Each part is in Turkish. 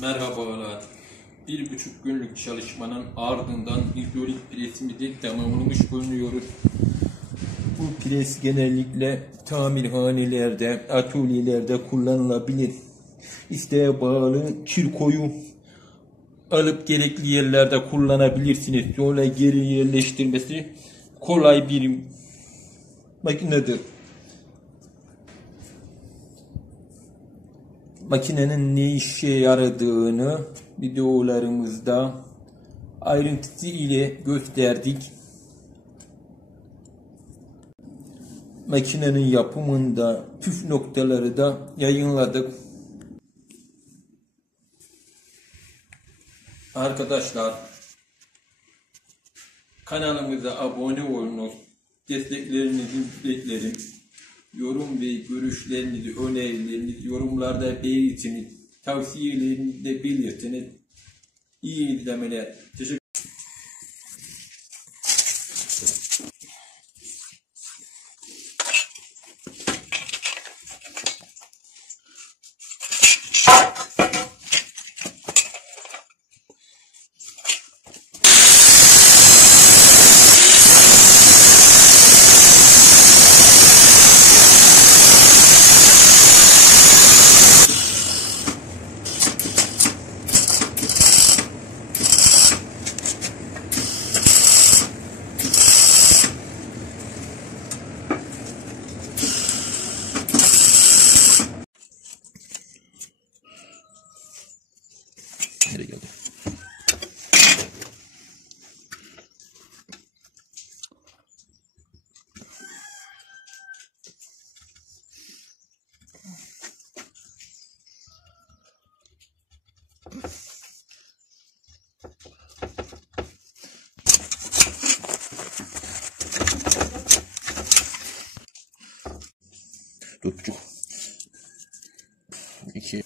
Merhabalar. 1,5 günlük çalışmanın ardından hidrolik presimizi tamamlamış bulunuyoruz. Bu pres genellikle tamirhanelerde, atölyelerde kullanılabilir. İsteğe bağlı kirkoyu alıp gerekli yerlerde kullanabilirsiniz. Sonra geri yerleştirmesi kolay bir makinedir. Makinenin ne işe yaradığını videolarımızda ayrıntısı ile gösterdik. Makinenin yapımında püf noktaları da yayınladık. Arkadaşlar, kanalımıza abone olunuz. Desteklerinizi beklerim. Yorum ve görüşlerinizi, önerilerinizi yorumlarda belirtiniz. Tavsiyelerinizi de belirtiniz. İyi izlemeler. Teşekkür. Nereye geldi? Dört buçuk. 2.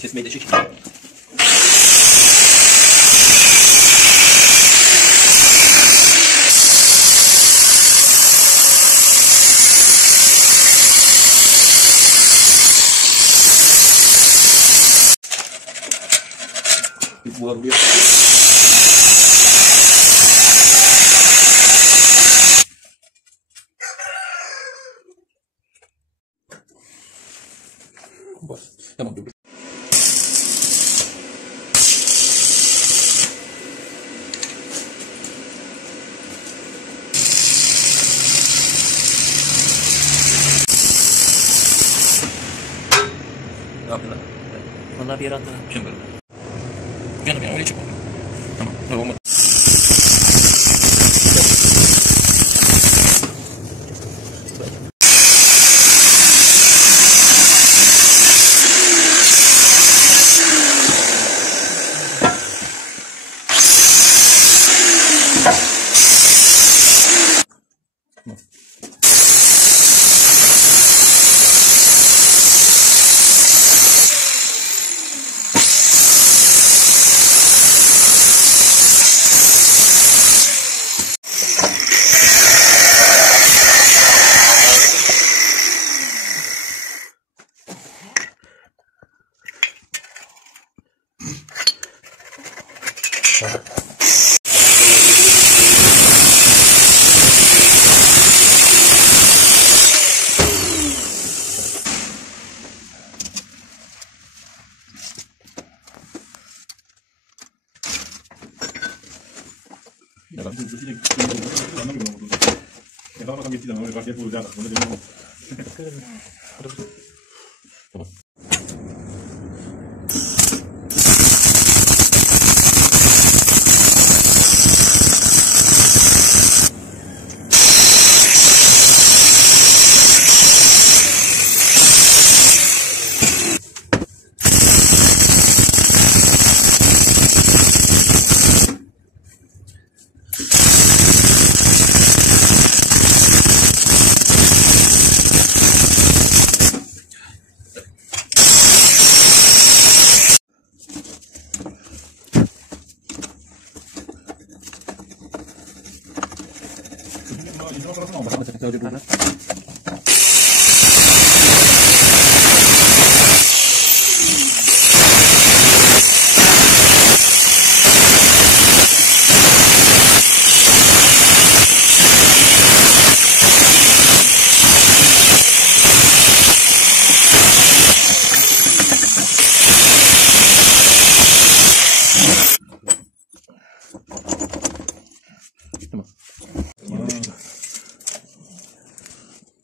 Kesmeyi de çek. Bir buhar buraya. Bas. Tamam, dur. Ne yapıyorlar? Onlar bir yere attılar. Şimdi böyle. Canım ya öyle çıkma. Tamam. Ne olmadı?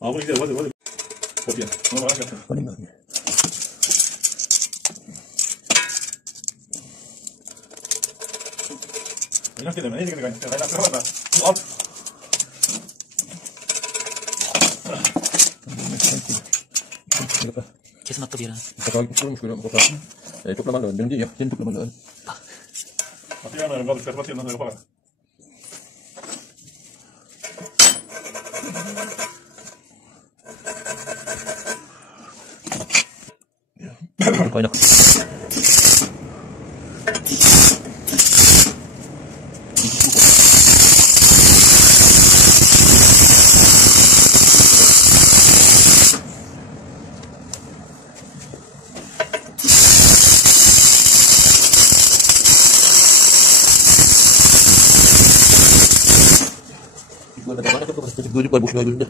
Abi gidelim hadi. Kopya. Ona bak yaptım. Kaynak dedim. Neydi kaynak? Kaynak var da. Al. Kesin attı bir yere. Mutlaka kurmuş böyle mutlaka. Toplaman lazım. Benim değil ya. Senin toplaman lazım. Atayamıyorum. Kaldı. Ferbat yanından yapamam. Kaynak. Gözlük var boşuna gözünde.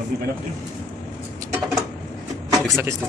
Nasıl kaynak değil mi? Kısa kestim.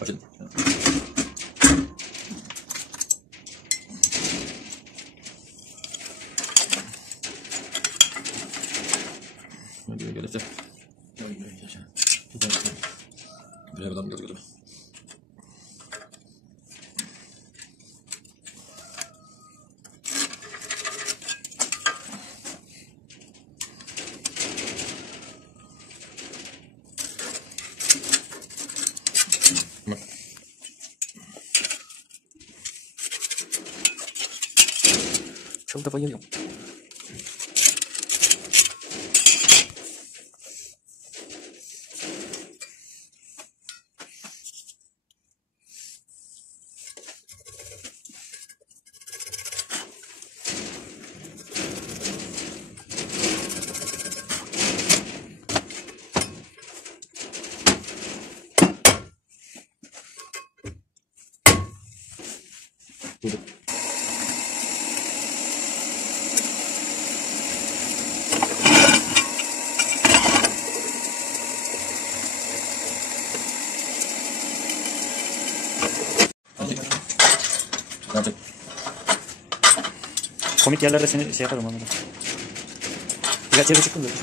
Açalım. Hadi gelirse. Bir yerden gördüm. Çok da bayılıyorum. Komik yerlerde seni şey yaparım anladım. Birkaç yere çıktım zaten.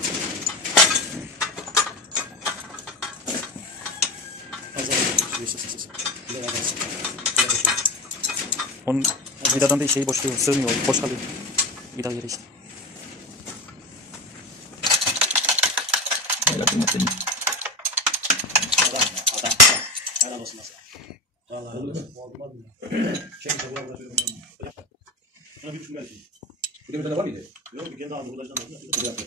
Az daha. Onun vidadan da şeyi boşluyor, sığmıyor, boş kalıyor. Vida yeri işte. Helal olsun mesela. Şuna bir düşün belki. Bir de bir tane var mıydı? Yok bir kendi aldı. Bulaştan aldı. Bir dakika.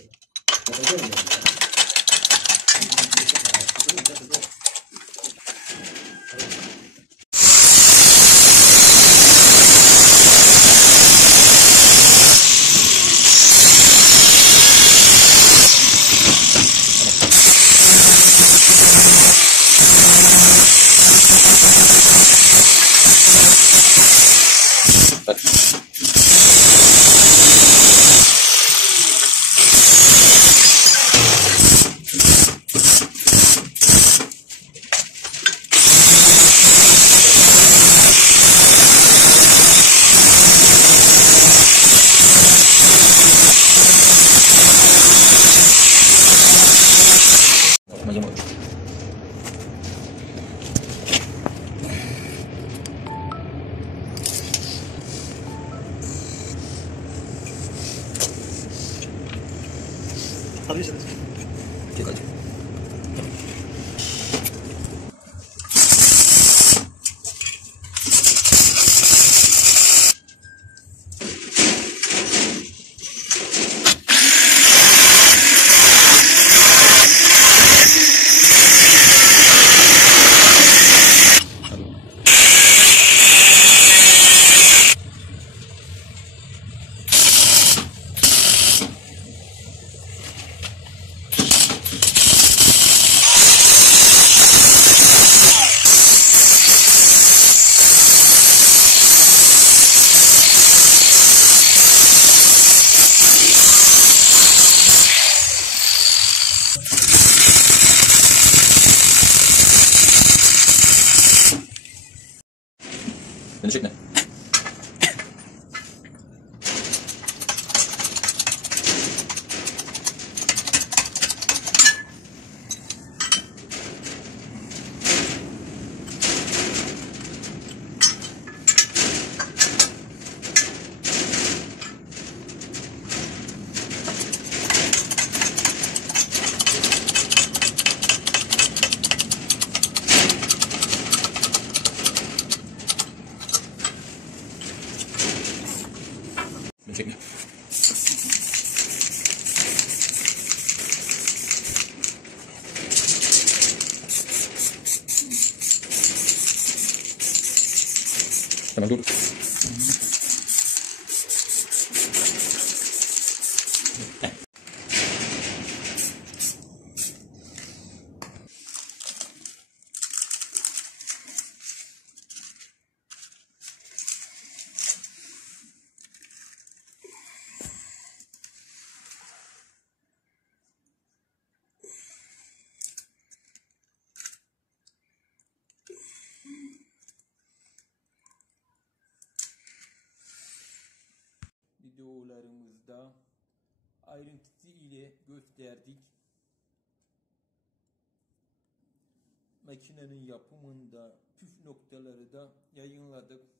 Amacım o. Hadi işte. Çek hadi. Beni çekme. Beni çekme. Tamam dur. Videolarımızda ayrıntısı ile gösterdik. Makinenin yapımında püf noktaları da yayınladık.